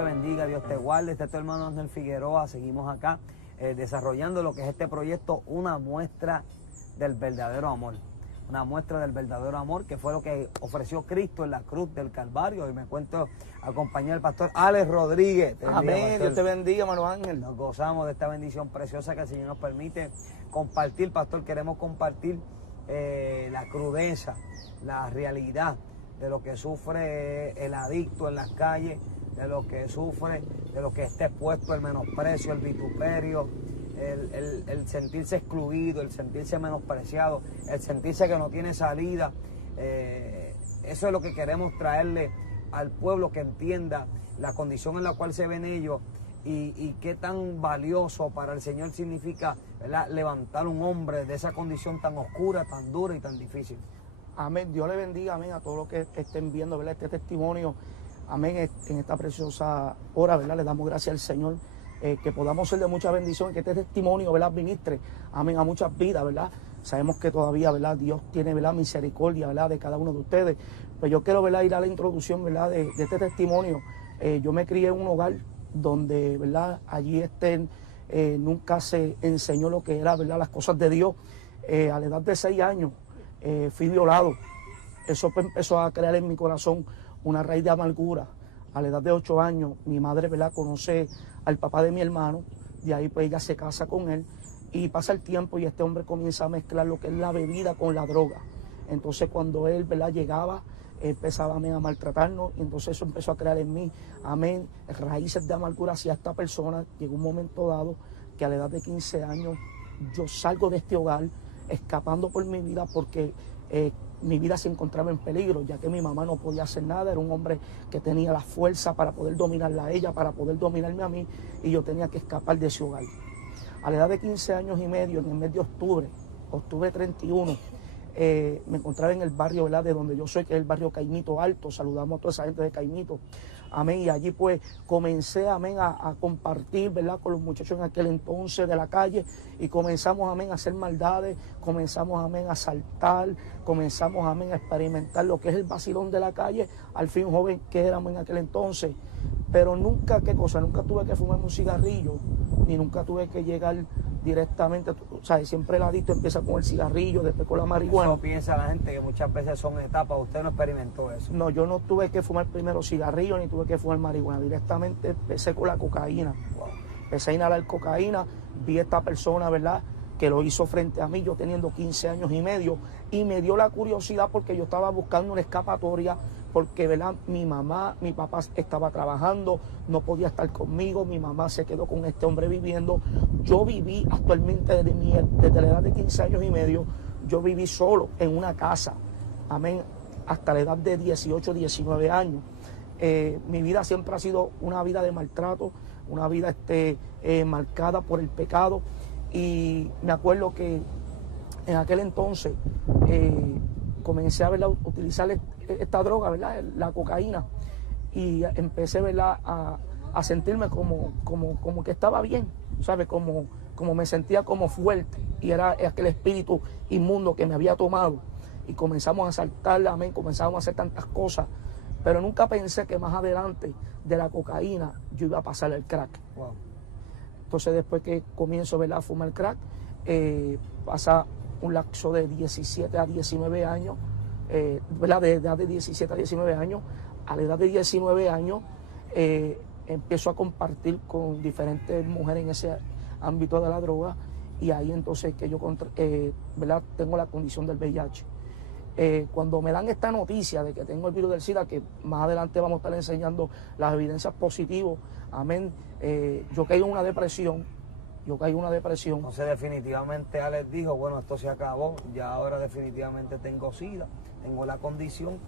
te bendiga, Dios te guarde. Este es tu hermano Ángel Figueroa. Seguimos acá desarrollando lo que es este proyecto, una muestra del verdadero amor. Una muestra del verdadero amor, que fue lo que ofreció Cristo en la cruz del Calvario. Y me encuentro acompañado del pastor Alex Rodríguez. Amén, Dios te bendiga, hermano Ángel. Nos gozamos de esta bendición preciosa que el Señor nos permite compartir, pastor. Queremos compartir la crudeza, la realidad de lo que sufre el adicto en las calles, de lo que sufre, de lo que está expuesto el menosprecio, el vituperio, el sentirse excluido, el sentirse menospreciado, el sentirse que no tiene salida. Eso es lo que queremos traerle al pueblo, que entienda la condición en la cual se ven ellos y qué tan valioso para el Señor significa, ¿verdad?, levantar un hombre de esa condición tan oscura, tan dura y tan difícil. Amén, Dios le bendiga, amén, a todos los que estén viendo, ¿verdad?, este testimonio. Amén, en esta preciosa hora, ¿verdad? Le damos gracias al Señor, que podamos ser de mucha bendición, que este testimonio, ¿verdad?, ministre, amén, a muchas vidas, ¿verdad? Sabemos que todavía, ¿verdad?, Dios tiene, ¿verdad?, misericordia, ¿verdad?, de cada uno de ustedes. Pues yo quiero, ¿verdad?, ir a la introducción, ¿verdad?, de este testimonio. Yo me crié en un hogar donde, ¿verdad?, allí nunca se enseñó lo que era, ¿verdad?, las cosas de Dios. A la edad de 6 años fui violado. Eso empezó a crear en mi corazón una raíz de amargura. A la edad de 8 años, mi madre, ¿verdad?, conoce al papá de mi hermano. De ahí pues ella se casa con él y pasa el tiempo y este hombre comienza a mezclar lo que es la bebida con la droga. Entonces cuando él, ¿verdad?, llegaba, empezaba, amén, a maltratarnos, y entonces eso empezó a crear en mí, amén, raíces de amargura hacia esta persona. Llegó un momento dado que a la edad de 15 años yo salgo de este hogar escapando por mi vida, porque mi vida se encontraba en peligro, ya que mi mamá no podía hacer nada. Era un hombre que tenía la fuerza para poder dominarla a ella, para poder dominarme a mí, y yo tenía que escapar de ese hogar. A la edad de 15 años y medio, en el mes de octubre 31, me encontraba en el barrio, ¿verdad?, de donde yo soy, que es el barrio Caimito Alto. Saludamos a toda esa gente de Caimito. Amén. Y allí pues comencé, amén, a compartir, ¿verdad?, con los muchachos en aquel entonces de la calle, y comenzamos, amén, a hacer maldades, comenzamos, amén, a saltar, comenzamos, amén, a experimentar lo que es el vacilón de la calle, al fin joven que éramos en aquel entonces. Pero nunca, ¿qué cosa? Nunca tuve que fumarme un cigarrillo, ni nunca tuve que llegar directamente, o sea, siempre el adicto empieza con el cigarrillo, después con la marihuana. Eso piensa la gente, que muchas veces son etapas. Usted no experimentó eso. No, yo no tuve que fumar primero cigarrillo, ni tuve que fumar marihuana. Directamente empecé con la cocaína. Wow. Empecé a inhalar cocaína, vi a esta persona, ¿verdad?, que lo hizo frente a mí, yo teniendo 15 años y medio, y me dio la curiosidad porque yo estaba buscando una escapatoria, porque, ¿verdad?, mi papá estaba trabajando, no podía estar conmigo, mi mamá se quedó con este hombre viviendo. Yo viví actualmente desde la edad de 15 años y medio, yo viví solo en una casa, amén, hasta la edad de 18, 19 años. Mi vida siempre ha sido una vida de maltrato, una vida marcada por el pecado, y me acuerdo que en aquel entonces comencé a, ¿verdad?, utilizar esta droga, ¿verdad?, la cocaína, y empecé, ¿verdad?, a sentirme como que estaba bien, ¿sabes? Como me sentía como fuerte, y era aquel espíritu inmundo que me había tomado, y comenzamos a saltar, amén, comenzamos a hacer tantas cosas, pero nunca pensé que más adelante de la cocaína yo iba a pasar el crack. Wow. Entonces después que comienzo, ¿verdad?, a fumar crack, pasa un lapso de 17 a 19 años, ¿verdad?, de edad de 17 a 19 años. A la edad de 19 años empiezo a compartir con diferentes mujeres en ese ámbito de la droga, y ahí entonces que yo, ¿verdad?, tengo la condición del VIH. Cuando me dan esta noticia de que tengo el virus del SIDA, que más adelante vamos a estar enseñando las evidencias positivas, amén, yo caí en una depresión. Entonces definitivamente Alex dijo, bueno, esto se acabó, ya ahora definitivamente tengo SIDA, tengo la condición,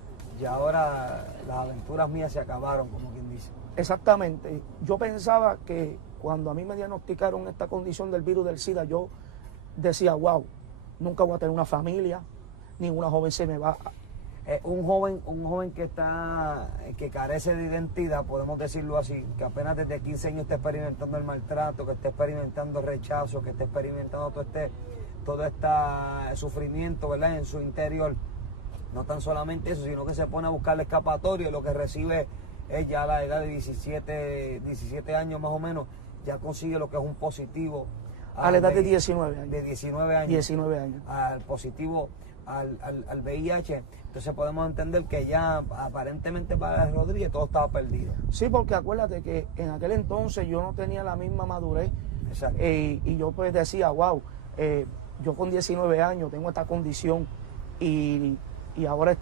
y ahora las aventuras mías se acabaron, como quien dice. Exactamente. Yo pensaba que cuando a mí me diagnosticaron esta condición del virus del SIDA, yo decía, wow, nunca voy a tener una familia, ninguna joven se me va. Un joven que carece de identidad, podemos decirlo así, que apenas desde 15 años está experimentando el maltrato, que está experimentando el rechazo, que está experimentando todo este sufrimiento, ¿verdad?, en su interior. No tan solamente eso, sino que se pone a buscar la escapatoria, y lo que recibe él ya a la edad de 17 años más o menos, ya consigue lo que es un positivo. A la edad de 19 años. De 19 años. 19 años. Al positivo al VIH. Entonces podemos entender que ya aparentemente para Rodríguez todo estaba perdido. Sí, porque acuérdate que en aquel entonces yo no tenía la misma madurez. Exacto. Y yo pues decía, wow, yo con 19 años tengo esta condición y ahora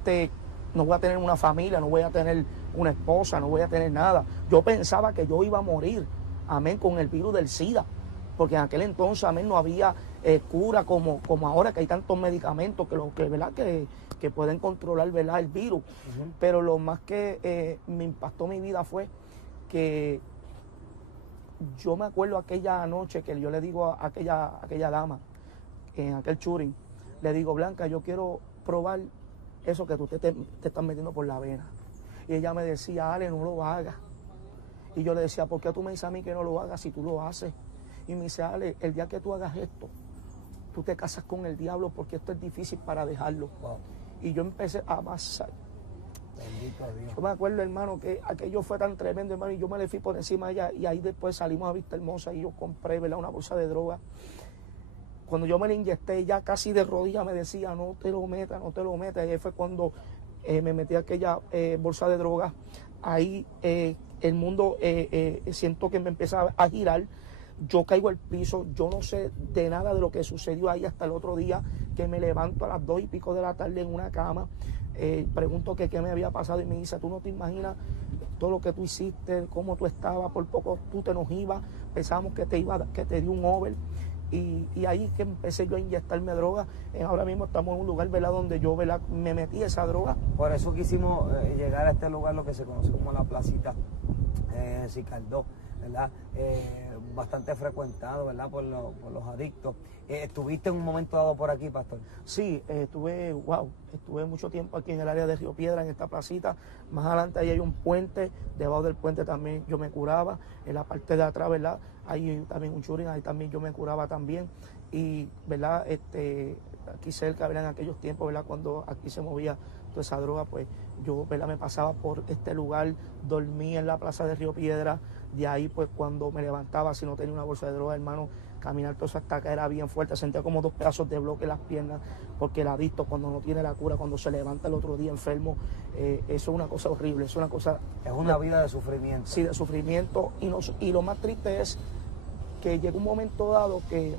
no voy a tener una familia, no voy a tener una esposa, no voy a tener nada. Yo pensaba que yo iba a morir, amén, con el virus del SIDA, porque en aquel entonces, amén, no había cura como ahora, que hay tantos medicamentos ¿verdad? Que pueden controlar, ¿verdad? El virus. Pero lo más que me impactó mi vida fue que yo me acuerdo aquella noche que yo le digo a aquella dama, en aquel churing, le digo, Blanca, yo quiero probar eso que tú te estás metiendo por la vena. Y ella me decía, Ale, no lo hagas. Y yo le decía, ¿por qué tú me dices a mí que no lo hagas si tú lo haces? Y me dice, Ale, el día que tú hagas esto, tú te casas con el diablo porque esto es difícil para dejarlo. Wow. Y yo empecé a amasar. Bendito Dios. Yo me acuerdo, hermano, que aquello fue tan tremendo, hermano, y yo me le fui por encima de ella, y ahí después salimos a Vista Hermosa y yo compré, ¿verdad?, una bolsa de droga. Cuando yo me la inyecté, ya casi de rodillas me decía, no te lo metas, no te lo metas. Y ahí fue cuando me metí aquella bolsa de droga. Ahí el mundo siento que me empieza a girar. Yo caigo al piso, yo no sé de nada de lo que sucedió ahí hasta el otro día, que me levanto a las 2:00 de la tarde en una cama. Pregunto que qué me había pasado y me dice, tú no te imaginas todo lo que tú hiciste, cómo tú estabas, por poco tú te nos ibas, pensábamos que te dio un over. Y ahí que empecé yo a inyectarme droga. Ahora mismo estamos en un lugar, ¿verdad?, donde yo, ¿verdad?, me metí esa droga. Por eso quisimos llegar a este lugar, lo que se conoce como la placita Sicardó, ¿verdad? Bastante frecuentado, ¿verdad?, por los adictos. ¿Estuviste en un momento dado por aquí, pastor? Sí, estuve mucho tiempo aquí en el área de Río Piedra, en esta placita. Más adelante ahí hay un puente, debajo del puente también yo me curaba. En la parte de atrás, ¿verdad?, hay también un churing, ahí también yo me curaba también. Y, ¿verdad?, aquí cerca, ¿verdad?, en aquellos tiempos, ¿verdad?, cuando aquí se movía toda esa droga, pues yo, ¿verdad?, me pasaba por este lugar, dormía en la plaza de Río Piedra. De ahí, pues, cuando me levantaba, si no tenía una bolsa de droga, hermano, caminar todo eso hasta acá era bien fuerte. Sentía como 2 pedazos de bloque en las piernas, porque el adicto, cuando no tiene la cura, cuando se levanta el otro día enfermo, eso es una cosa horrible, es una cosa... Es una vida de sufrimiento. Sí, de sufrimiento. Y lo más triste es que llega un momento dado que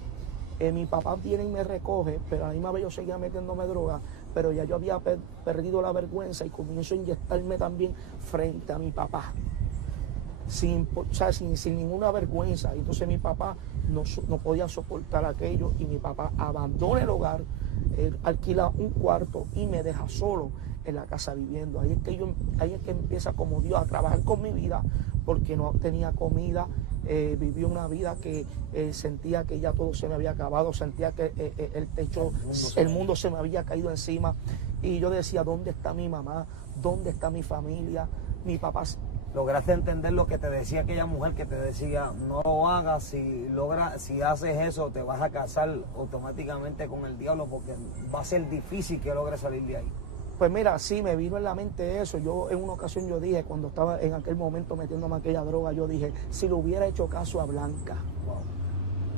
mi papá viene y me recoge, pero a la misma vez yo seguía metiéndome droga, pero ya yo había perdido la vergüenza y comienzo a inyectarme también frente a mi papá. Sin ninguna vergüenza. Entonces mi papá no podía soportar aquello y mi papá abandona el hogar, alquila un cuarto y me deja solo en la casa viviendo. Ahí es que empieza como Dios a trabajar con mi vida, porque no tenía comida, viví una vida que sentía que ya todo se me había acabado, sentía que el mundo se me había caído encima, y yo decía, ¿dónde está mi mamá? ¿Dónde está mi familia? Mi papá... Lograste entender lo que te decía aquella mujer que te decía, no lo hagas, si haces eso te vas a casar automáticamente con el diablo, porque va a ser difícil que logres salir de ahí. Pues mira, sí, me vino en la mente eso. Yo en una ocasión yo dije, cuando estaba en aquel momento metiéndome aquella droga, yo dije, si le hubiera hecho caso a Blanca,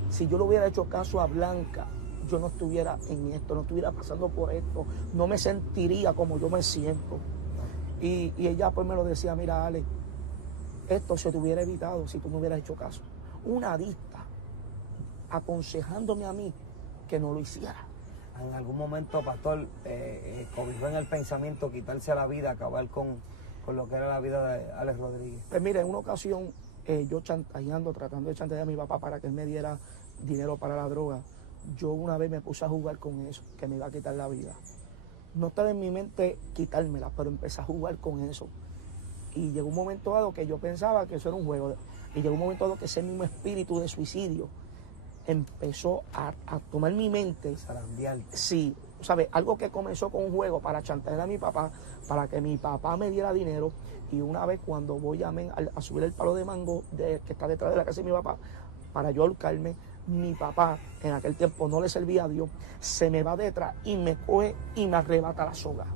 si yo le hubiera hecho caso a Blanca, yo no estuviera en esto, no estuviera pasando por esto, no me sentiría como yo me siento. Y ella pues me lo decía, mira, Ale, esto se te hubiera evitado si tú me hubieras hecho caso. Una adicta aconsejándome a mí que no lo hiciera. En algún momento, pastor, cobijó en el pensamiento quitarse la vida, acabar con lo que era la vida de Alex Rodríguez. Pues mira, en una ocasión, yo tratando de chantajear a mi papá para que él me diera dinero para la droga, yo una vez me puse a jugar con eso, que me iba a quitar la vida. No estaba en mi mente quitármela, pero empecé a jugar con eso. Y llegó un momento dado que yo pensaba que eso era un juego. Y llegó un momento dado que ese mismo espíritu de suicidio empezó a tomar mi mente. Zarandearte. Sí, ¿sabes? Algo que comenzó con un juego para chantajear a mi papá, para que mi papá me diera dinero. Y una vez cuando voy a subir el palo de mango que está detrás de la casa de mi papá, para yo ahorcarme, mi papá, en aquel tiempo no le servía a Dios, se me va detrás y me coge y me arrebata la soga.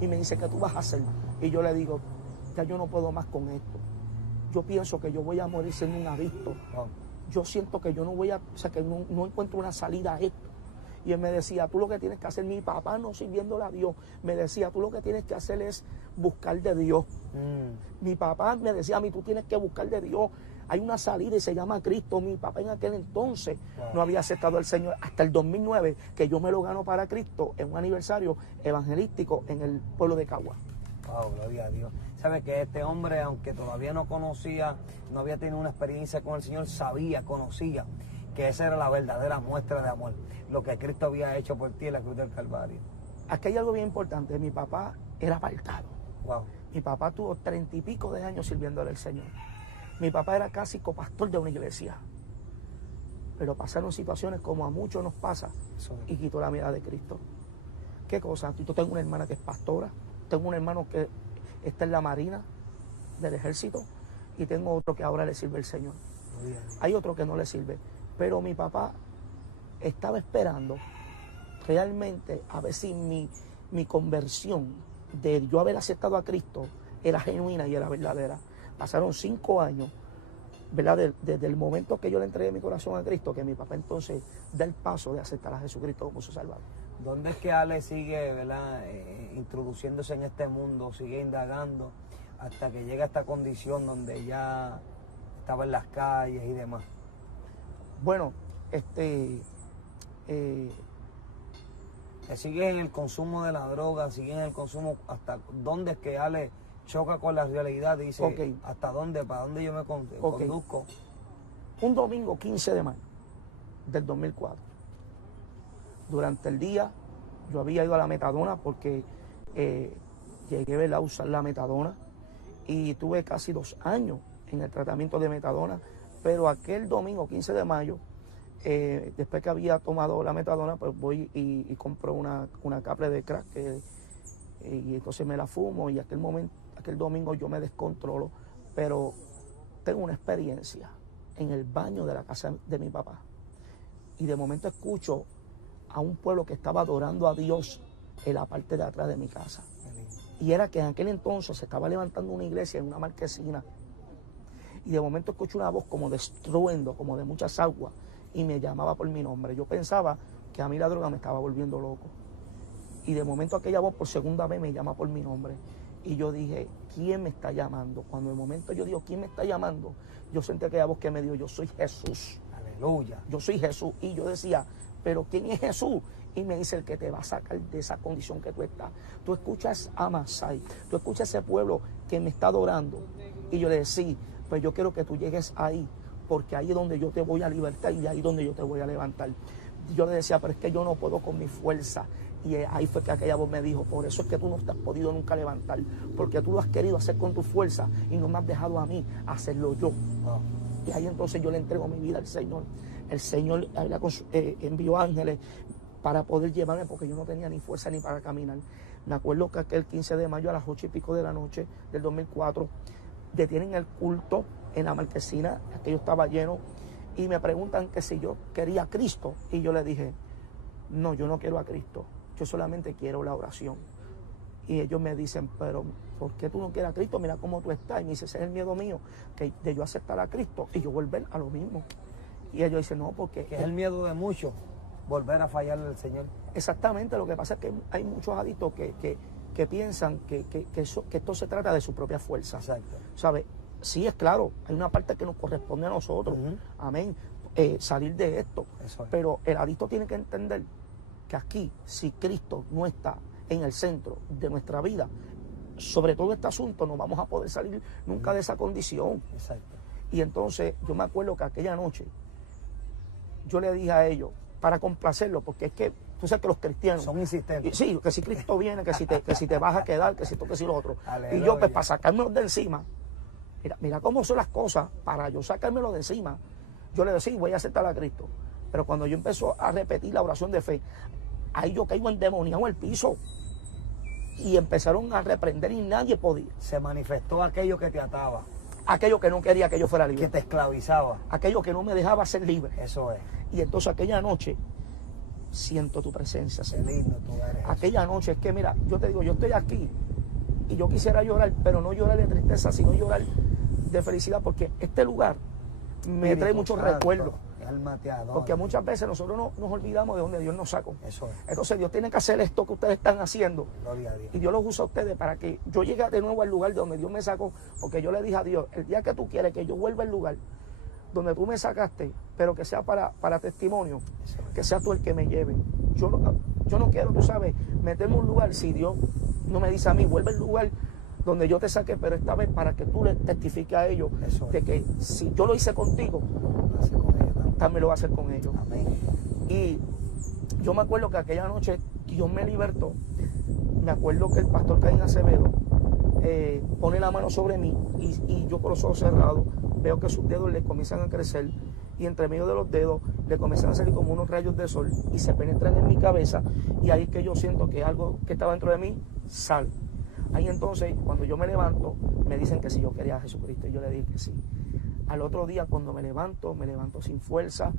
Y me dice, ¿qué tú vas a hacer? Y yo le digo, ya yo no puedo más con esto. Yo pienso que yo voy a morir siendo un adicto. Yo siento que yo no voy a, o sea, que no encuentro una salida a esto. Y él me decía, tú lo que tienes que hacer, mi papá no sirviéndole a Dios, me decía, tú lo que tienes que hacer es buscar de Dios. Mi papá me decía a mí, tú tienes que buscar de Dios. Hay una salida y se llama Cristo. Mi papá en aquel entonces no había aceptado al Señor hasta el 2009, que yo me lo gano para Cristo en un aniversario evangelístico en el pueblo de Cagua. Wow, gloria a Dios. Sabe que este hombre, aunque todavía no conocía, no había tenido una experiencia con el Señor, conocía que esa era la verdadera muestra de amor, lo que Cristo había hecho por ti en la cruz del Calvario. Aquí hay algo bien importante. Mi papá era apartado. Wow. Mi papá tuvo 30 y pico de años sirviéndole al Señor. Mi papá era casi copastor de una iglesia. Pero pasaron situaciones como a muchos nos pasa y quitó la mirada de Cristo. ¿Qué cosa? Yo tengo una hermana que es pastora, tengo un hermano que está en la marina del ejército y tengo otro que ahora le sirve el Señor. Hay otro que no le sirve. Pero mi papá estaba esperando realmente a ver si mi conversión de yo haber aceptado a Cristo era genuina y era verdadera. Pasaron 5 años, ¿verdad? Desde el momento que yo le entregué mi corazón a Cristo, que mi papá entonces da el paso de aceptar a Jesucristo como su Salvador. ¿Dónde es que Ale sigue, ¿verdad? Introduciéndose en este mundo, sigue indagando hasta que llega a esta condición donde ya estaba en las calles y demás? Bueno, sigue en el consumo de la droga, sigue en el consumo, ¿hasta dónde es que Ale choca con la realidad? Dice, okay, ¿hasta dónde? ¿Para dónde yo me conduzco? Un domingo 15 de mayo del 2004. Durante el día yo había ido a la metadona porque llegué a usar la metadona y tuve casi 2 años en el tratamiento de metadona, pero aquel domingo 15 de mayo, después que había tomado la metadona, pues voy y compro una caple de crack y entonces me la fumo y aquel domingo yo me descontrolo, pero tengo una experiencia en el baño de la casa de mi papá y de momento escucho a un pueblo que estaba adorando a Dios en la parte de atrás de mi casa. Y era que en aquel entonces se estaba levantando una iglesia en una marquesina. Y de momento escucho una voz como de estruendo, como de muchas aguas, y me llamaba por mi nombre. Yo pensaba que a mí la droga me estaba volviendo loco. Y de momento aquella voz por segunda vez me llama por mi nombre. Y yo dije, ¿quién me está llamando? Cuando de momento yo digo, ¿quién me está llamando? Yo sentí aquella voz que me dijo, yo soy Jesús. Aleluya. Yo soy Jesús. Y yo decía, ¿pero quién es Jesús? Y me dice, el que te va a sacar de esa condición que tú estás. Tú escuchas a Masai, tú escuchas ese pueblo que me está adorando. Y yo le decía, sí, pues yo quiero que tú llegues ahí, porque ahí es donde yo te voy a libertar y ahí es donde yo te voy a levantar. Yo le decía, pero es que yo no puedo con mi fuerza. Y ahí fue que aquella voz me dijo, por eso es que tú no te has podido nunca levantar, porque tú lo has querido hacer con tu fuerza y no me has dejado a mí hacerlo yo. Y ahí entonces yo le entrego mi vida al Señor. El Señor envió ángeles para poder llevarme, porque yo no tenía ni fuerza ni para caminar. Me acuerdo que aquel 15 de mayo a las 8 y pico de la noche del 2004, detienen el culto en la marquesina, aquello estaba lleno, y me preguntan que si yo quería a Cristo, y yo le dije, no, yo no quiero a Cristo, yo solamente quiero la oración. Y ellos me dicen, pero ¿por qué tú no quieres a Cristo? Mira cómo tú estás. Y me dice, ese es el miedo mío, que de yo aceptar a Cristo y yo volver a lo mismo. Y ellos dicen, no, porque... Que es el miedo de muchos, volver a fallarle al Señor. Exactamente, lo que pasa es que hay muchos adictos que piensan que esto se trata de su propia fuerza. Exacto. ¿Sabes? Sí, es claro, hay una parte que nos corresponde a nosotros, amén, salir de esto. Pero el adicto tiene que entender que aquí, si Cristo no está en el centro de nuestra vida, sobre todo este asunto, no vamos a poder salir nunca de esa condición. Exacto. Y entonces yo me acuerdo que aquella noche yo le dije a ellos, para complacerlos, porque es que tú sabes que los cristianos son insistentes. Sí, que si Cristo viene, que si te vas a quedar, que si esto, que si lo otro. Aleluya. Y yo, pues para sacármelos de encima, mira cómo son las cosas, para yo sacármelo de encima, yo le decía, sí, voy a aceptar a Cristo. Pero cuando yo empezó a repetir la oración de fe, ahí yo caigo endemoniado en el piso. Y empezaron a reprender y nadie podía. Se manifestó aquello que te ataba. Aquello que no quería que yo fuera libre. Que te esclavizaba. Aquello que no me dejaba ser libre. Eso es. Y entonces aquella noche siento tu presencia, Señor. Qué lindo tú eres. Aquella noche es que, mira, yo te digo, yo estoy aquí Y yo quisiera llorar, pero no llorar de tristeza, sino llorar de felicidad, porque este lugar me trae muchos recuerdos. Porque muchas veces nosotros nos olvidamos de donde Dios nos sacó. Eso es. Entonces Dios tiene que hacer esto que ustedes están haciendo. Gloria a Dios. Y Dios los usa a ustedes para que yo llegue de nuevo al lugar de donde Dios me sacó. Porque yo le dije a Dios, el día que tú quieres que yo vuelva al lugar donde tú me sacaste, pero que sea para testimonio, que sea tú el que me lleve. Yo no quiero, tú sabes, meterme en un lugar si Dios no me dice a mí, vuelve al lugar donde yo te saqué, pero esta vez para que tú le testifiques a ellos de que si yo lo hice contigo, también lo va a hacer con ellos. Amén. Y yo me acuerdo que aquella noche Dios me libertó. Me acuerdo que el pastor Caín Acevedo pone la mano sobre mí y yo con los ojos cerrados veo que sus dedos le comienzan a crecer y entre medio de los dedos le comienzan a salir como unos rayos de sol y se penetran en mi cabeza y ahí es que yo siento que algo que estaba dentro de mí sale. Ahí entonces, cuando yo me levanto, me dicen que si yo quería a Jesucristo y yo le dije que sí. Al otro día cuando me levanto sin fuerza,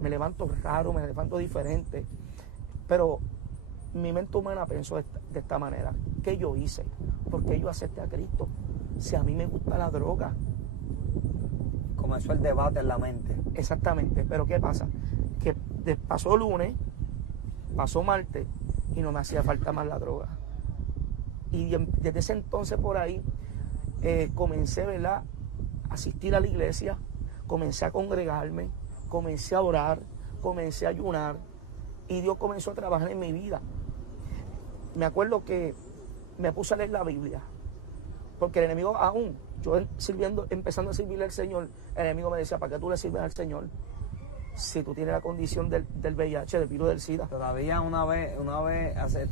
me levanto raro, me levanto diferente, pero mi mente humana pensó de esta manera: ¿qué yo hice? ¿Por qué yo acepté a Cristo? Si a mí me gusta la droga. Comenzó el debate en la mente. Exactamente, pero ¿qué pasa? Que pasó lunes, pasó martes y no me hacía falta más la droga. Y desde ese entonces por ahí comencé, ¿verdad?, a asistir a la iglesia, comencé a congregarme, comencé a orar, comencé a ayunar y Dios comenzó a trabajar en mi vida. Me acuerdo que me puse a leer la Biblia, porque el enemigo aún, yo empezando a servirle al Señor, el enemigo me decía: ¿para qué tú le sirves al Señor si tú tienes la condición del VIH, del virus del SIDA? Todavía una vez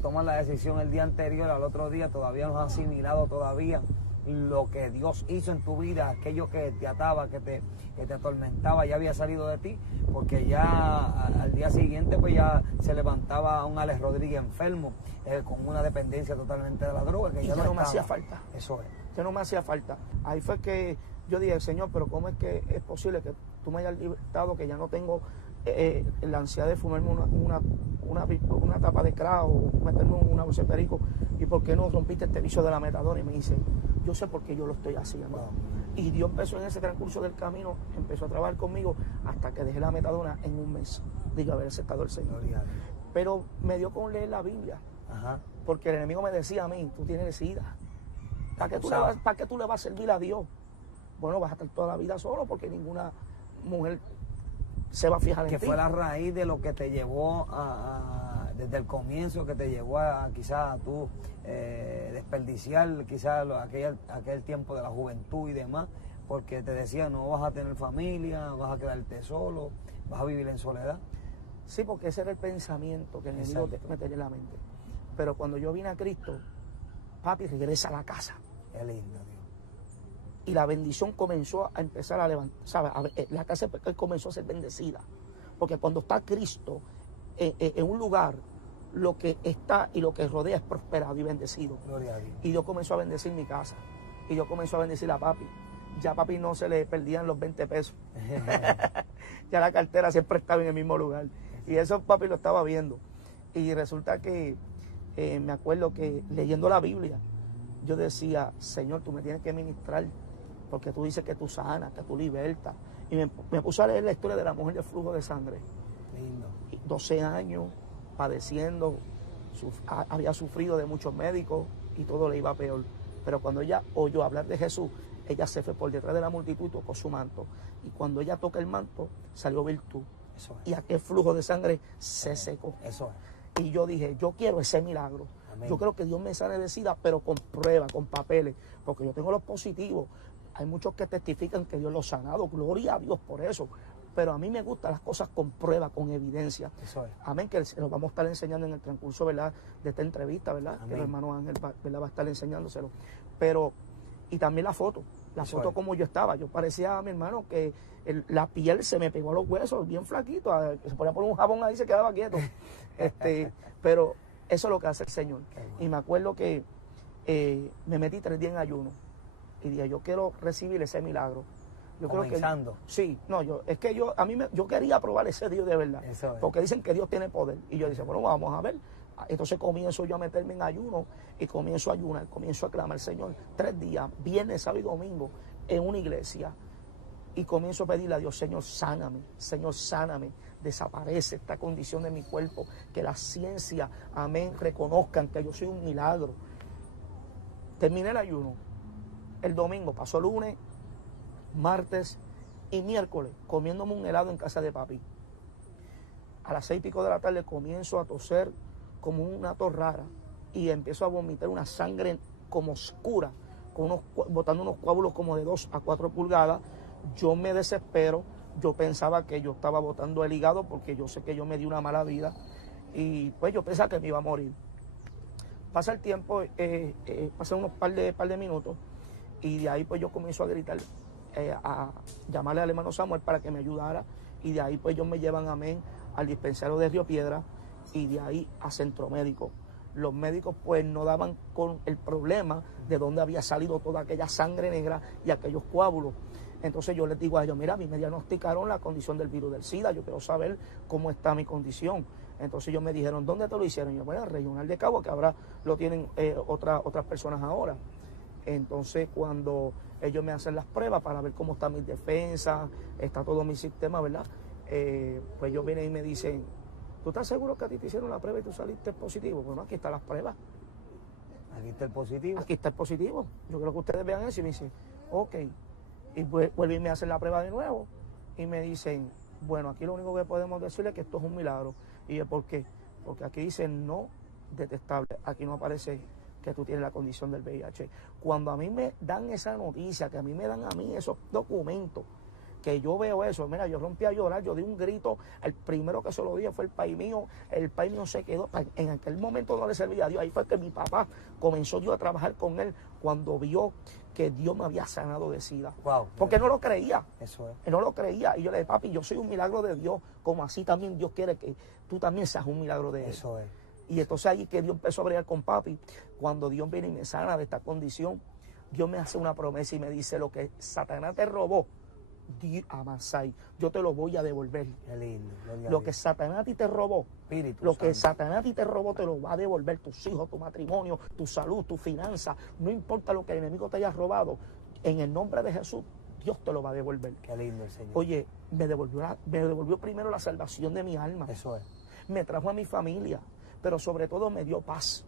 toman la decisión el día anterior, al otro día todavía no has asimilado todavía lo que Dios hizo en tu vida, aquello que te ataba, que te atormentaba, ya había salido de ti, porque ya al día siguiente pues ya se levantaba un Alex Rodríguez enfermo, con una dependencia totalmente de la droga, que y ya no me hacía falta. Eso es. Ya no me hacía falta. Ahí fue que yo dije: Señor, pero ¿cómo es que es posible que tú me hayas libertado, que ya no tengo la ansiedad de fumarme una tapa de crack o meterme una bolsa de perico? ¿Y por qué no rompiste este vicio de la metadona? Y me dice: yo sé por qué yo lo estoy haciendo. Wow. Y Dios empezó en ese transcurso del camino, empezó a trabajar conmigo hasta que dejé la metadona en un mes de haber aceptado al Señor. Pero me dio con leer la Biblia. Ajá. Porque el enemigo me decía a mí: tú tienes SIDA. ¿Para qué tú le vas a servir a Dios? Bueno, vas a estar toda la vida solo, porque ninguna mujer se va a fijar en ti. Que fue la raíz de lo que te llevó desde el comienzo, que te llevó a quizás a tú desperdiciar quizás aquel tiempo de la juventud y demás, porque te decía: no vas a tener familia, vas a quedarte solo, vas a vivir en soledad. Sí, porque ese era el pensamiento que el enemigo me tenía en la mente. Pero cuando yo vine a Cristo, papi, regresa a la casa. Qué lindo, Dios. Y la bendición comenzó a empezar a levantar, ¿sabes? La casa comenzó a ser bendecida. Porque cuando está Cristo en un lugar, lo que está y lo que rodea es prosperado y bendecido. Gloria a Dios. Y Dios comenzó a bendecir mi casa. Y Dios comenzó a bendecir a papi. Ya a papi no se le perdían los 20 pesos. Ya la cartera siempre estaba en el mismo lugar. Y eso papi lo estaba viendo. Y resulta que me acuerdo que leyendo la Biblia, yo decía: Señor, tú me tienes que ministrar, porque tú dices que tú sanas, que tú libertas. Y me puse a leer la historia de la mujer del flujo de sangre. Lindo. 12 años padeciendo, había sufrido de muchos médicos y todo le iba peor. Pero cuando ella oyó hablar de Jesús, ella se fue por detrás de la multitud y tocó su manto. Y cuando ella toca el manto, salió virtud. Eso es. Y aquel flujo de sangre se secó. Eso es. Y yo dije: yo quiero ese milagro. Amén. Yo creo que Dios me sane de SIDA, pero con pruebas, con papeles, porque yo tengo los positivos. Hay muchos que testifican que Dios los ha sanado. Gloria a Dios por eso. Pero a mí me gustan las cosas con prueba, con evidencia. Eso es. Amén, que nos vamos a estar enseñando en el transcurso, ¿verdad?, de esta entrevista, ¿verdad? Amén. Que el hermano Ángel, ¿verdad?, va a estar enseñándoselo. Pero, y también la foto como yo estaba. Yo parecía a mi hermano que la piel se me pegó a los huesos, bien flaquito. Se ponía por un jabón ahí y se quedaba quieto. Pero eso es lo que hace el Señor. Bueno. Y me acuerdo que me metí 3 días en ayuno. Y dije: yo quiero recibir ese milagro. Yo comenzando. Creo que sí, no, yo quería probar ese Dios de verdad. Porque dicen que Dios tiene poder. Y yo dije: bueno, vamos a ver. Entonces comienzo yo a meterme en ayuno y comienzo a ayunar, comienzo a clamar, Señor, 3 días, viernes, sábado y domingo, en una iglesia. Y comienzo a pedirle a Dios, Señor, sáname, desaparece esta condición de mi cuerpo, que la ciencia, amén, reconozcan que yo soy un milagro. Terminé el ayuno, el domingo, pasó lunes, martes y miércoles, comiéndome un helado en casa de papi. A las 6:00 de la tarde comienzo a toser como una tos rara y empiezo a vomitar una sangre como oscura, botando unos coágulos como de 2 a 4 pulgadas. Yo me desespero, yo pensaba que yo estaba botando el hígado porque yo sé que yo me di una mala vida y pues yo pensaba que me iba a morir. Pasa el tiempo, pasan unos par de minutos y de ahí pues yo comienzo a gritar, a llamarle al hermano Samuel para que me ayudara y de ahí pues ellos me llevan, amén, al dispensario de Río Piedra y de ahí a Centro Médico. Los médicos pues no daban con el problema de dónde había salido toda aquella sangre negra y aquellos coágulos. Entonces yo les digo a ellos, mira, a mí me diagnosticaron la condición del virus del SIDA, yo quiero saber cómo está mi condición. Entonces ellos me dijeron, ¿dónde te lo hicieron? Y yo, bueno, el Regional de Cagua, que ahora lo tienen otras personas ahora. Entonces cuando ellos me hacen las pruebas para ver cómo está mi defensa, está todo mi sistema, ¿verdad? Pues ellos vienen y me dicen, ¿tú estás seguro que a ti te hicieron la prueba y tú saliste positivo? Bueno, aquí están las pruebas. Aquí está el positivo. Aquí está el positivo. Yo quiero que ustedes vean eso y me dicen, ok. Y vuelven y me hacen la prueba de nuevo y me dicen, bueno, aquí lo único que podemos decirle es que esto es un milagro. Y yo, ¿por qué? Porque aquí dice no detectable, aquí no aparece que tú tienes la condición del VIH. Cuando a mí me dan esa noticia, que a mí me dan a mí esos documentos, que yo veo eso, mira, yo rompí a llorar, yo di un grito, el primero que se lo dije fue el país mío se quedó, en aquel momento no le servía a Dios, ahí fue que mi papá comenzó yo a trabajar con él cuando vio que Dios me había sanado de SIDA. Wow. Porque no lo creía. Eso es. Él no lo creía. Y yo le dije, papi, yo soy un milagro de Dios, como así también Dios quiere que tú también seas un milagro de Él. Eso es. Y entonces ahí que Dios empezó a bregar con papi, cuando Dios viene y me sana de esta condición, Dios me hace una promesa y me dice, lo que Satanás te robó, Amasai, yo te lo voy a devolver. Qué lindo. Lo que Satanás a ti te robó, Espíritu lo que Santo. Satanás a ti te robó, te lo va a devolver tus hijos, tu matrimonio, tu salud, tu finanza. No importa lo que el enemigo te haya robado, en el nombre de Jesús, Dios te lo va a devolver. Qué lindo el Señor. Oye, me devolvió primero la salvación de mi alma. Eso es. Me trajo a mi familia, pero sobre todo me dio paz,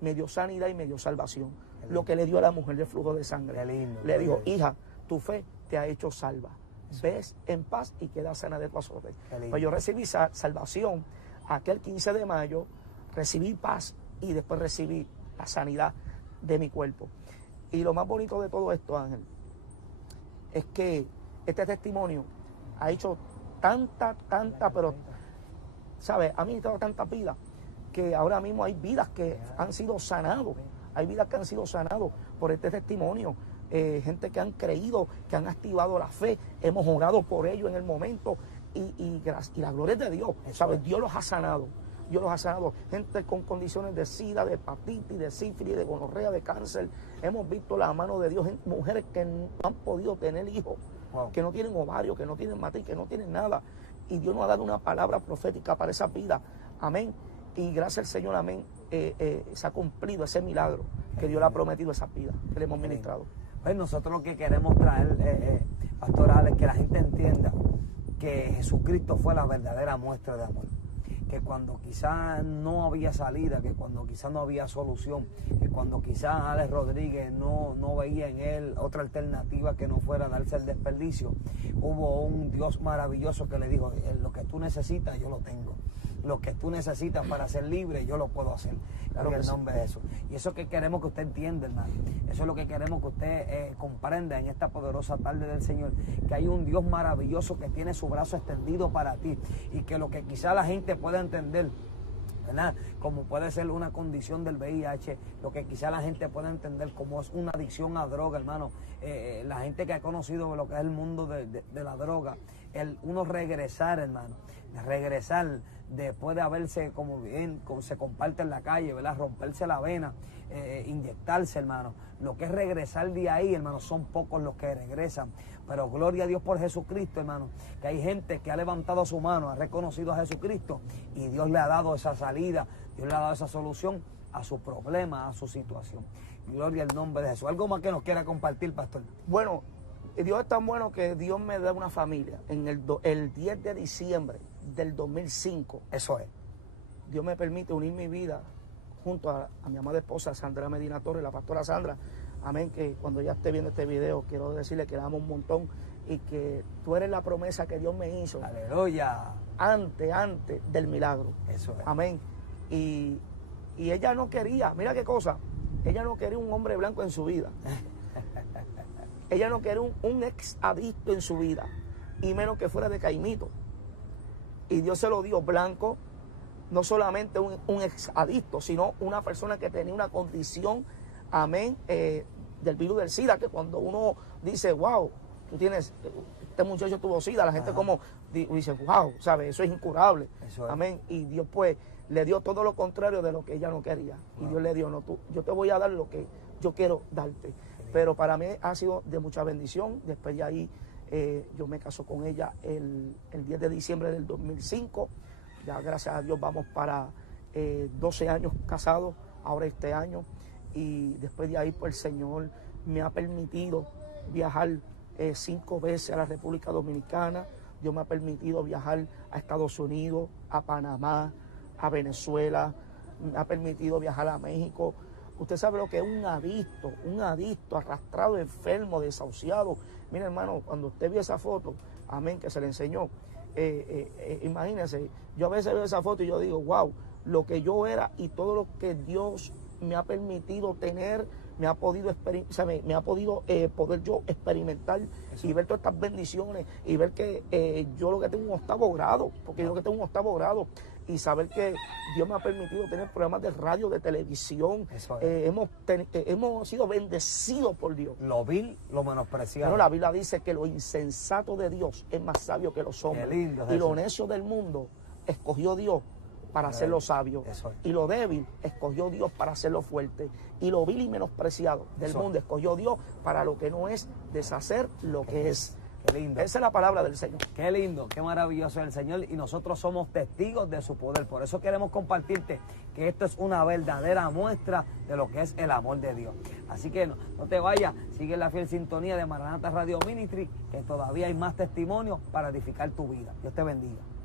me dio sanidad y me dio salvación. Lo que le dio a la mujer de flujo de sangre. Qué lindo. Le dijo, hija, tu fe te ha hecho salva. Ves en paz y queda sana de tu azote. Pues yo recibí salvación aquel 15 de mayo, recibí paz y después recibí la sanidad de mi cuerpo. Y lo más bonito de todo esto, Ángel, es que este testimonio ha hecho tanta, pero, ¿sabes? Ha ministrado tantas vidas que ahora mismo hay vidas que han sido sanados. Hay vidas que han sido sanados por este testimonio. Gente que han creído, que han activado la fe, hemos orado por ellos en el momento y la gloria es de Dios, ¿sabes? Dios los ha sanado, Dios los ha sanado. Gente con condiciones de SIDA, de hepatitis, de sífilis, de gonorrea, de cáncer. Hemos visto la mano de Dios en mujeres que no han podido tener hijos, que no tienen ovario, que no tienen matriz, que no tienen nada. Y Dios nos ha dado una palabra profética para esa vida. Amén. Y gracias al Señor, amén, se ha cumplido ese milagro que Dios le ha prometido a esa vida que le hemos ministrado. Pues nosotros lo que queremos traer, pastoral, es que la gente entienda que Jesucristo fue la verdadera muestra de amor. Que cuando quizás no había salida, que cuando quizás no había solución, que cuando quizás Alex Rodríguez no veía en él otra alternativa que no fuera darse el desperdicio, hubo un Dios maravilloso que le dijo, lo que tú necesitas yo lo tengo. Lo que tú necesitas para ser libre, yo lo puedo hacer. Claro, en el nombre de eso. Y eso que queremos que usted entienda, hermano. Eso es lo que queremos que usted comprenda en esta poderosa tarde del Señor. Que hay un Dios maravilloso que tiene su brazo extendido para ti. Y que lo que quizá la gente pueda entender, ¿verdad? Como puede ser una condición del VIH, lo que quizá la gente pueda entender como es una adicción a droga, hermano. La gente que ha conocido lo que es el mundo de la droga, uno regresar, hermano, regresar después de haberse, como bien se comparte en la calle, ¿verdad? Romperse la vena, inyectarse, hermano. Lo que es regresar de ahí, hermano, son pocos los que regresan. Pero gloria a Dios por Jesucristo, hermano, que hay gente que ha levantado su mano, ha reconocido a Jesucristo y Dios le ha dado esa salida, Dios le ha dado esa solución a su problema, a su situación. Gloria al nombre de Jesús. ¿Algo más que nos quiera compartir, pastor? Bueno, Dios es tan bueno que Dios me da una familia. En el 10 de diciembre del 2005. Eso es. Dios me permite unir mi vida junto a mi amada esposa Sandra Medina Torres, la pastora Sandra. Amén, que cuando ya esté viendo este video, quiero decirle que la amo un montón y que tú eres la promesa que Dios me hizo. Aleluya. Antes del milagro. Eso es. Amén. Y ella no quería, mira qué cosa, ella no quería un hombre blanco en su vida. Ella no quería un ex adicto en su vida, y menos que fuera de Caimito. Y Dios se lo dio blanco, no solamente un ex adicto, sino una persona que tenía una condición, amén, del virus del SIDA, que cuando uno dice, wow, tú tienes, este muchacho tuvo SIDA, la gente como dice, wow, ¿sabes? Eso es incurable. Eso es. Amén. Y Dios pues le dio todo lo contrario de lo que ella no quería. Wow. Y Dios le dio, no, yo te voy a dar lo que yo quiero darte. Pero para mí ha sido de mucha bendición. Después de ahí yo me caso con ella el 10 de diciembre del 2005. Ya gracias a Dios vamos para 12 años casados, ahora este año. Y después de ahí pues el Señor me ha permitido viajar 5 veces a la República Dominicana. Dios me ha permitido viajar a Estados Unidos, a Panamá, a Venezuela. Me ha permitido viajar a México. Usted sabe lo que es un adicto arrastrado, enfermo, desahuciado. Mira, hermano, cuando usted vio esa foto, amén, que se le enseñó, imagínese, yo a veces veo esa foto y yo digo, wow, lo que yo era y todo lo que Dios me ha permitido tener, me ha podido poder yo experimentar. Eso. Y ver todas estas bendiciones y ver que yo lo que tengo un 8º grado, porque yo lo que tengo un 8º grado, y saber que Dios me ha permitido tener programas de radio, de televisión. Hemos sido bendecidos por Dios. Lo vil, lo menospreciado. Pero la Biblia dice que lo insensato de Dios es más sabio que los hombres. Qué lindo es y eso. Lo necio del mundo escogió Dios para hacerlo sabio. Y lo débil escogió Dios para hacerlo fuerte. Y lo vil y menospreciado del mundo escogió Dios para lo que no es, deshacer lo que es. Qué lindo. Esa es la palabra del Señor. Qué lindo, qué maravilloso es el Señor, y nosotros somos testigos de su poder. Por eso queremos compartirte que esto es una verdadera muestra de lo que es el amor de Dios. Así que no te vayas, sigue la fiel sintonía de Maranata Radio Ministry, que todavía hay más testimonios para edificar tu vida. Dios te bendiga.